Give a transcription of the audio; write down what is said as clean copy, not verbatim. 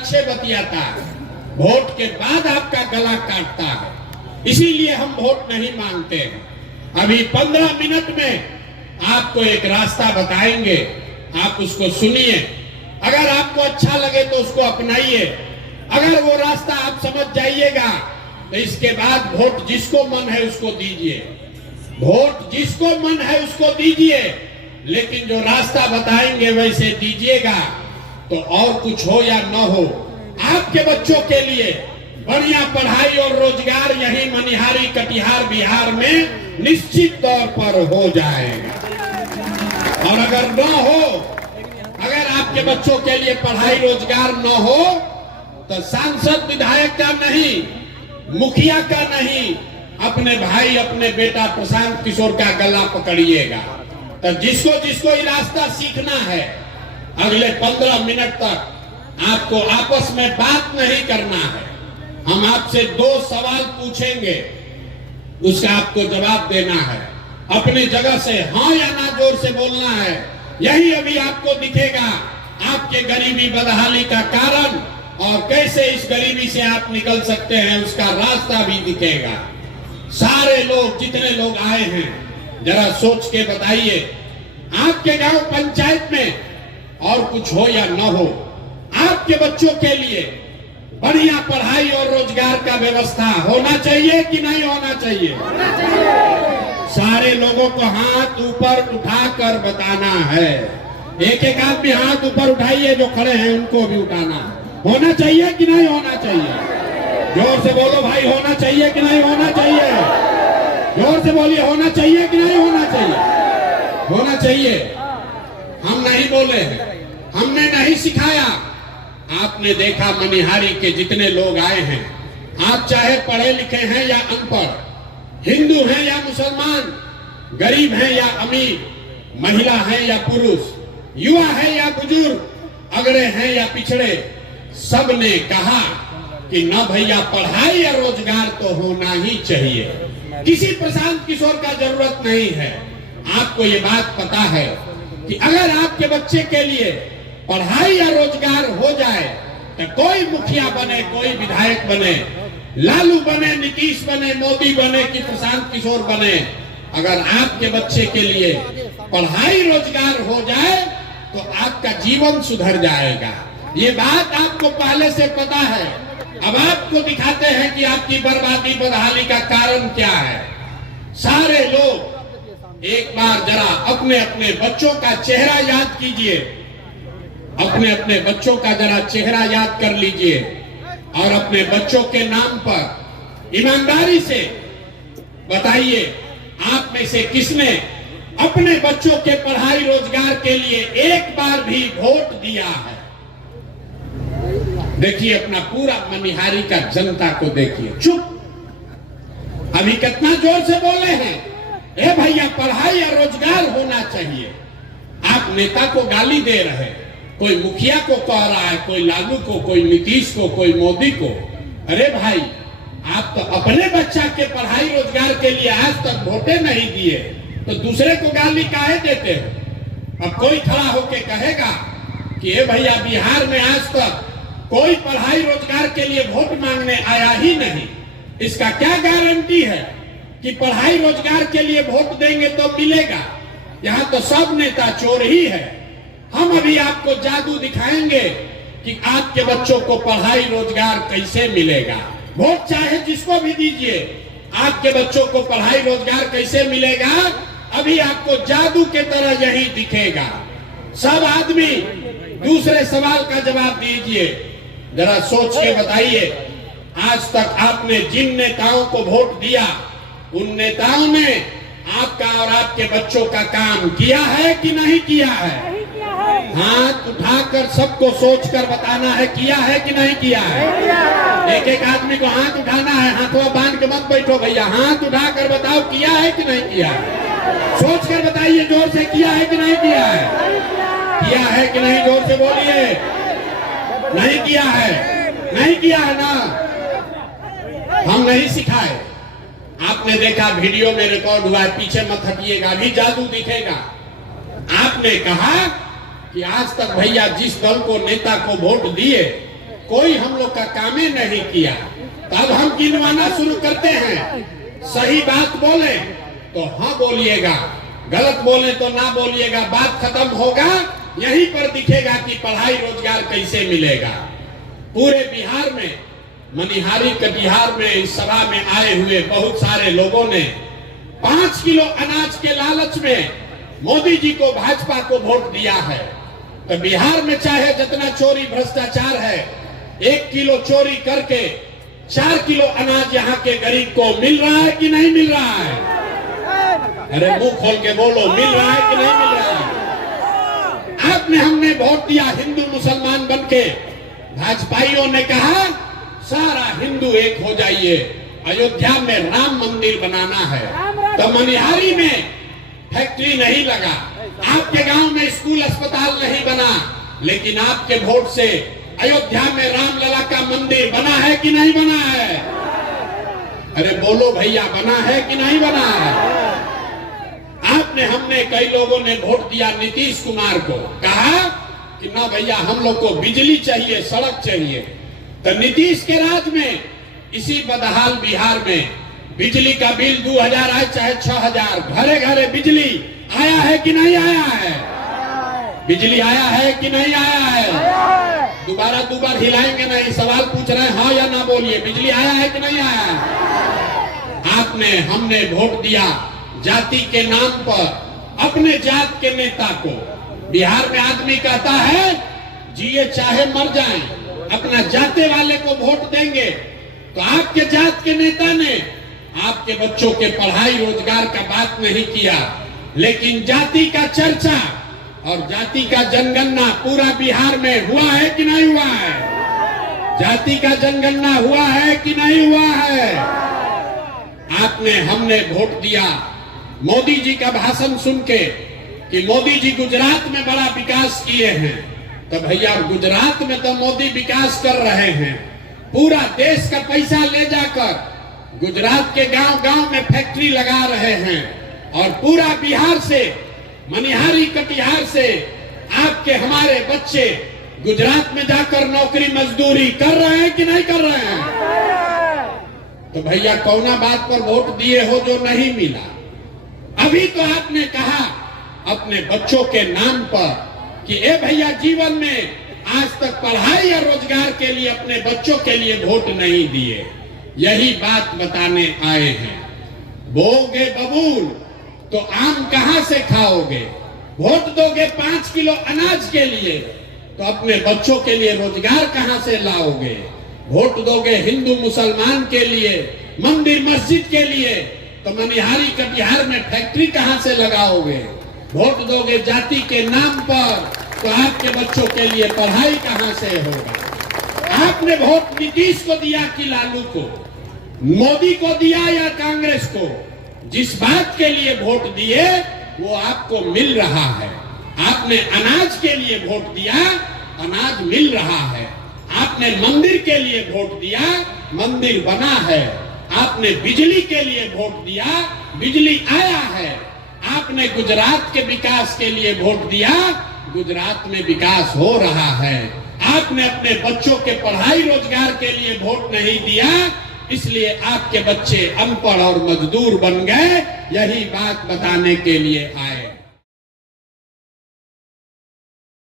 अच्छे बतियाता है, वोट के बाद आपका गला काटता है। इसीलिए हम वोट नहीं मांगते हैं। अभी 15 मिनट में आपको एक रास्ता बताएंगे, आप उसको सुनिए। अगर आपको अच्छा लगे तो उसको अपनाइए। अगर वो रास्ता आप समझ जाइएगा तो इसके बाद वोट जिसको मन है उसको दीजिए, वोट जिसको मन है उसको दीजिए, लेकिन जो रास्ता बताएंगे वैसे दीजिएगा। तो और कुछ हो या न हो, आपके बच्चों के लिए बढ़िया पढ़ाई और रोजगार यही मनिहारी कटिहार बिहार में निश्चित तौर पर हो जाएगा। और अगर न हो, अगर आपके बच्चों के लिए पढ़ाई रोजगार न हो, तो सांसद विधायक का नहीं, मुखिया का नहीं, अपने भाई अपने बेटा प्रशांत किशोर का गला पकड़िएगा। तो जिसको जिसको ये रास्ता सीखना है, अगले 15 मिनट तक आपको आपस में बात नहीं करना है। हम आपसे 2 सवाल पूछेंगे, उसका आपको जवाब देना है। अपनी जगह से हाँ या ना जोर से बोलना है। यही अभी आपको दिखेगा आपके गरीबी बदहाली का कारण, और कैसे इस गरीबी से आप निकल सकते हैं उसका रास्ता भी दिखेगा। सारे लोग, जितने लोग आए हैं, जरा सोच के बताइए, आपके गांव पंचायत में और कुछ हो या न हो, आपके बच्चों के लिए बढ़िया पढ़ाई और रोजगार का व्यवस्था होना चाहिए कि नहीं होना चाहिए? होना चाहिए। सारे लोगों को हाथ ऊपर उठाकर बताना है। एक एक आदमी हाथ ऊपर उठाइए, जो खड़े हैं उनको भी उठाना है। होना चाहिए कि नहीं होना चाहिए? जोर से बोलो भाई, होना चाहिए कि नहीं होना चाहिए? जोर से बोलिए, होना चाहिए कि नहीं होना चाहिए? होना चाहिए। हम नहीं बोले हैं, हमने नहीं सिखाया। आपने देखा मनिहारी के जितने लोग आए हैं, आप चाहे पढ़े लिखे हैं या अनपढ़, हिंदू हैं या मुसलमान, गरीब हैं या अमीर, महिला हैं या पुरुष, युवा है या बुजुर्ग, अगड़े हैं या पिछड़े, सब ने कहा कि न भैया पढ़ाई या रोजगार तो होना ही चाहिए। किसी प्रशांत किशोर का जरूरत नहीं है। आपको ये बात पता है कि अगर आपके बच्चे के लिए पढ़ाई या रोजगार हो जाए तो कोई मुखिया बने, कोई विधायक बने, लालू बने, नीतीश बने, मोदी बने कि प्रशांत किशोर बने, अगर आपके बच्चे के लिए पढ़ाई रोजगार हो जाए तो आपका जीवन सुधर जाएगा। ये बात आपको पहले से पता है। अब आपको दिखाते हैं कि आपकी बर्बादी बदहाली का कारण क्या है। सारे लोग एक बार जरा अपने अपने बच्चों का चेहरा याद कीजिए, अपने अपने बच्चों का जरा चेहरा याद कर लीजिए, और अपने बच्चों के नाम पर ईमानदारी से बताइए, आप में से किसने अपने बच्चों के पढ़ाई रोजगार के लिए एक बार भी वोट दिया है? देखिए अपना पूरा मनिहारी का जनता को देखिए। चुप, अभी कितना जोर से बोले हैं, ए भैया पढ़ाई या रोजगार होना चाहिए। आप नेता को गाली दे रहे हैं, कोई मुखिया को कह रहा है, कोई लालू को, कोई नीतीश को, कोई मोदी को। अरे भाई, आप तो अपने बच्चा के पढ़ाई रोजगार के लिए आज तक वोटे नहीं दिए, तो दूसरे को गाली काहे देते हो? अब कोई खड़ा होके कहेगा कि ए भैया बिहार में आज तक कोई पढ़ाई रोजगार के लिए वोट मांगने आया ही नहीं, इसका क्या गारंटी है कि पढ़ाई रोजगार के लिए वोट देंगे तो मिलेगा? यहाँ तो सब नेता चोर ही है। हम अभी आपको जादू दिखाएंगे कि आपके बच्चों को पढ़ाई रोजगार कैसे मिलेगा। वोट चाहे जिसको भी दीजिए, आपके बच्चों को पढ़ाई रोजगार कैसे मिलेगा, अभी आपको जादू के तरह यही दिखेगा। सब आदमी दूसरे सवाल का जवाब दीजिए, जरा सोच के बताइए, आज तक आपने जिन नेताओं को वोट दिया, उन नेताओं ने आपका और आपके बच्चों का काम किया है कि नहीं किया है? हाथ उठाकर सबको सोचकर बताना है, किया है कि नहीं किया है? एक एक आदमी को हाथ उठाना है, हाथों बांध के मत बैठो भैया, हाथ उठाकर बताओ किया है कि नहीं किया है। सोच कर बताइए जोर से, किया है कि नहीं किया है? किया है कि नहीं? जोर से बोलिए। नहीं किया है? नहीं किया है ना? हम नहीं सिखाए। आपने देखा वीडियो में रिकॉर्ड हुआ है, पीछे मत हटिएगा, अभी जादू दिखेगा। आपने कहा कि आज तक भैया जिस दल को नेता को वोट दिए, कोई हम लोग का काम ही नहीं किया। तब हम गिनवाना शुरू करते हैं। सही बात बोले तो हाँ बोलिएगा, गलत बोले तो ना बोलिएगा। बात खत्म होगा, यहीं पर दिखेगा कि पढ़ाई रोजगार कैसे मिलेगा। पूरे बिहार में, मनिहारी कटिहार में इस सभा में आए हुए बहुत सारे लोगों ने 5 किलो अनाज के लालच में मोदी जी को, भाजपा को वोट दिया है। तो बिहार में चाहे जितना चोरी भ्रष्टाचार है, 1 किलो चोरी करके 4 किलो अनाज यहाँ के गरीब को मिल रहा है कि नहीं मिल रहा है? अरे मुंह खोल के बोलो, मिल रहा है कि नहीं मिल रहा है? आपने, हमने वोट दिया हिंदू मुसलमान बनके। भाजपाइयों ने कहा सारा हिंदू एक हो जाइए, अयोध्या में राम मंदिर बनाना है। तो मनिहारी में फैक्ट्री नहीं लगा, आपके गांव में स्कूल अस्पताल नहीं बना, लेकिन आपके वोट से अयोध्या में रामलला का मंदिर बना है कि नहीं बना है? अरे बोलो भैया, बना है कि नहीं बना है? आपने, हमने, कई लोगों ने वोट दिया नीतीश कुमार को, कहा कि ना भैया हम लोग को बिजली चाहिए, सड़क चाहिए। तो नीतीश के राज में इसी बदहाल बिहार में बिजली का बिल 2000 आए चाहे 6000, घरे घरे बिजली आया है कि नहीं आया है? बिजली आया है कि नहीं आया है? दोबारा दोबारा हिलाएंगे नहीं, सवाल पूछ रहे हैं, हाँ या ना बोलिए। बिजली आया है कि नहीं आया है? आपने, हमने वोट दिया जाति के नाम पर अपने जात के नेता को। बिहार में आदमी कहता है जिए चाहे मर जाएं, अपना जाते वाले को वोट देंगे। तो आपके जात के नेता ने आपके बच्चों के पढ़ाई रोजगार का बात नहीं किया, लेकिन जाति का चर्चा और जाति का जनगणना पूरा बिहार में हुआ है कि नहीं हुआ है? जाति का जनगणना हुआ है कि नहीं हुआ है? आपने, हमने वोट दिया मोदी जी का भाषण सुन के कि मोदी जी गुजरात में बड़ा विकास किए हैं। तो भैया गुजरात में तो मोदी विकास कर रहे हैं, पूरा देश का पैसा ले जाकर गुजरात के गांव गांव में फैक्ट्री लगा रहे हैं, और पूरा बिहार से, मनिहारी कटिहार से आपके, हमारे बच्चे गुजरात में जाकर नौकरी मजदूरी कर रहे हैं कि नहीं कर रहे हैं? तो भैया कौना बात पर वोट दिए हो जो नहीं मिला? अभी तो आपने कहा अपने बच्चों के नाम पर कि ए भैया जीवन में आज तक पढ़ाई और रोजगार के लिए अपने बच्चों के लिए वोट नहीं दिए। यही बात बताने आए हैं। बोगे बबूल तो आम कहां से खाओगे? वोट दोगे 5 किलो अनाज के लिए तो अपने बच्चों के लिए रोजगार कहां से लाओगे? वोट दोगे हिंदू मुसलमान के लिए, मंदिर मस्जिद के लिए, तो मनिहारी कटिहार में फैक्ट्री कहां से लगाओगे? वोट दोगे जाति के नाम पर तो आपके बच्चों के लिए पढ़ाई कहां से होगा? आपने वोट नीतीश को दिया कि लालू को, मोदी को दिया या कांग्रेस को? जिस बात के लिए वोट दिए वो आपको मिल रहा है। आपने अनाज के लिए वोट दिया, अनाज मिल रहा है। आपने मंदिर के लिए वोट दिया, मंदिर बना है। आपने बिजली के लिए वोट दिया, बिजली आया है। आपने गुजरात के विकास के लिए वोट दिया, गुजरात में विकास हो रहा है। आपने अपने बच्चों के पढ़ाई रोजगार के लिए वोट नहीं दिया, इसलिए आपके बच्चे अनपढ़ और मजदूर बन गए। यही बात बताने के लिए आए।